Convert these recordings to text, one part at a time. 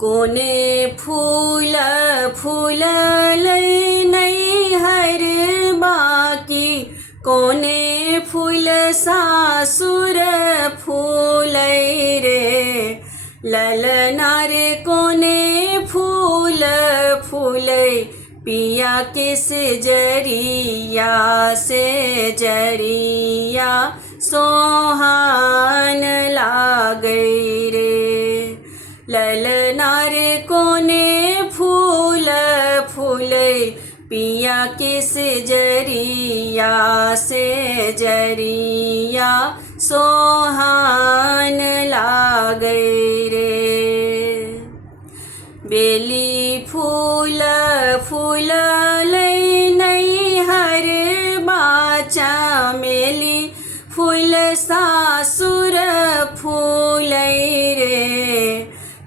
कोने फूल फूललै नैहर बाकी, कोने फूल सासुर फूलै रे। ललना रे कोने फूल फूलै, पिया के सेजरिया सेजरिया सोहान लागै रे। ललना रे कोने फूल फूलै, पिया के सेजरिया सेजरिया सोहान लागै रे। बेली फूल फूललै नैहर बाचा, मेली फूल सासुर फूलै रे।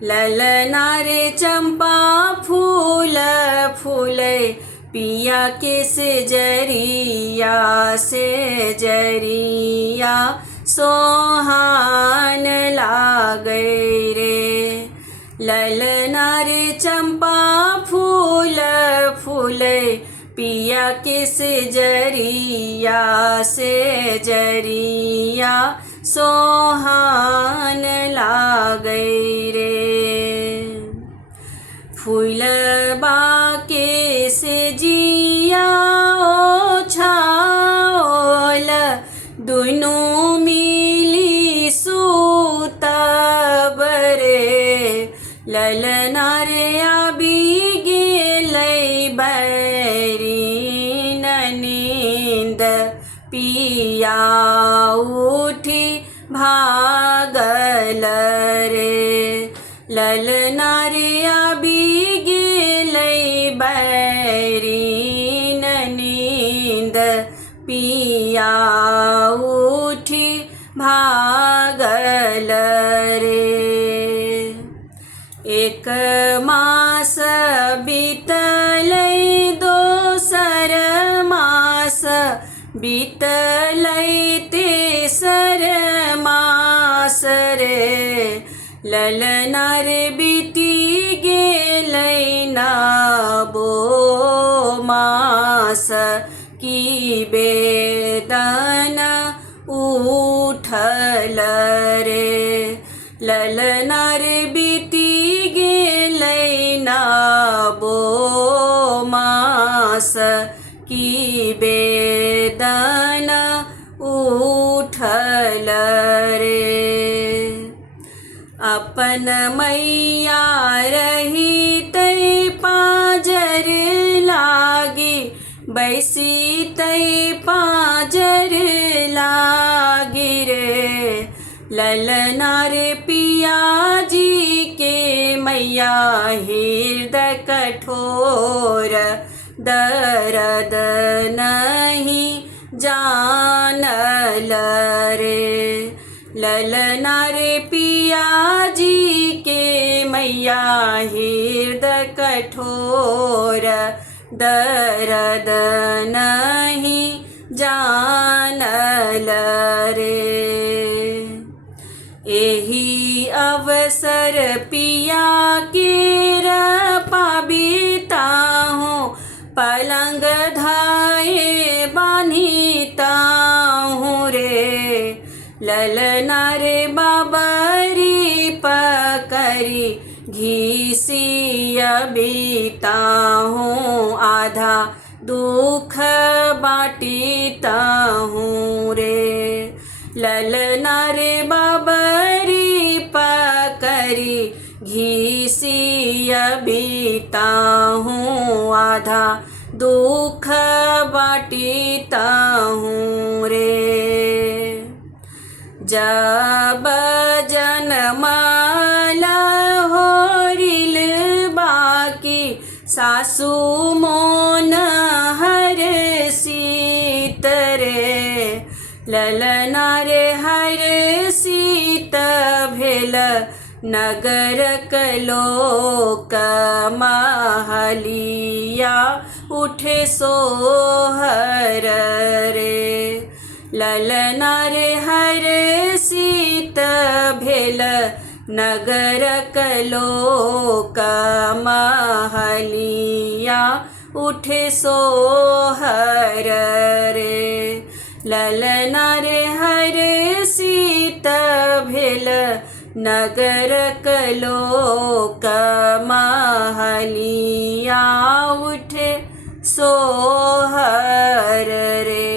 ललना रे चंपा फूल फूलै, पिया के सेजरिया सेजरिया सोहान लागै रे। ललना रे चंपा फूल फूलै, पिया के सेजरिया सेजरिया सोहान लागै रे। फूलबा के सेजिया ओछाओल, दुनू मिली सुतब रे। ललना रे आबि गेलै बैरी नींद, पिया उठी भागल रे। ललना रे आबि गेलै बैरी नींद, पिया उठी भागल रे। एक मास बीतलै दोसर मास, बीतलै तेसर मास रे। ललना रे बीती गेलै नबो मास, की बेदना उठल रे। ललना रे बीती गेलै नबो मास, की बेदना उठल रे। अपन मैया रहितै पाजर लागी, बैसितै पाजर लागी रे। ललना रे पिया जी के मैया हृदय कठोर, दर्द नहीं जानल रे। ललना रे पिया जी के मैया हृदय कठोर, दर्द नहीं जानल रे। एही अवसर पिया के पाबिता हूँ, पलंग धाए बांधिता हूँ रे। ललना रे बाबरी पकड़ी, घीसिया बीता हूँ, आधा दुख बाटीता हूँ रे। ललना रे बाबरी पकड़ी, घीसिया बीता हूँ, आधा दुख बाटीता हूँ रे। जब जनमल होरिल बाकी, सासु मोन हरसित रे। ललना रे हरसित भेल, नगर लोक महलिया उठे सोहर रे। ललना रे हरसित भेल, नगर कलोक महलिया उठे सोहर रे। ललना रे हर्षित भेल नगर कलोक महलिया उठे सोहर रे।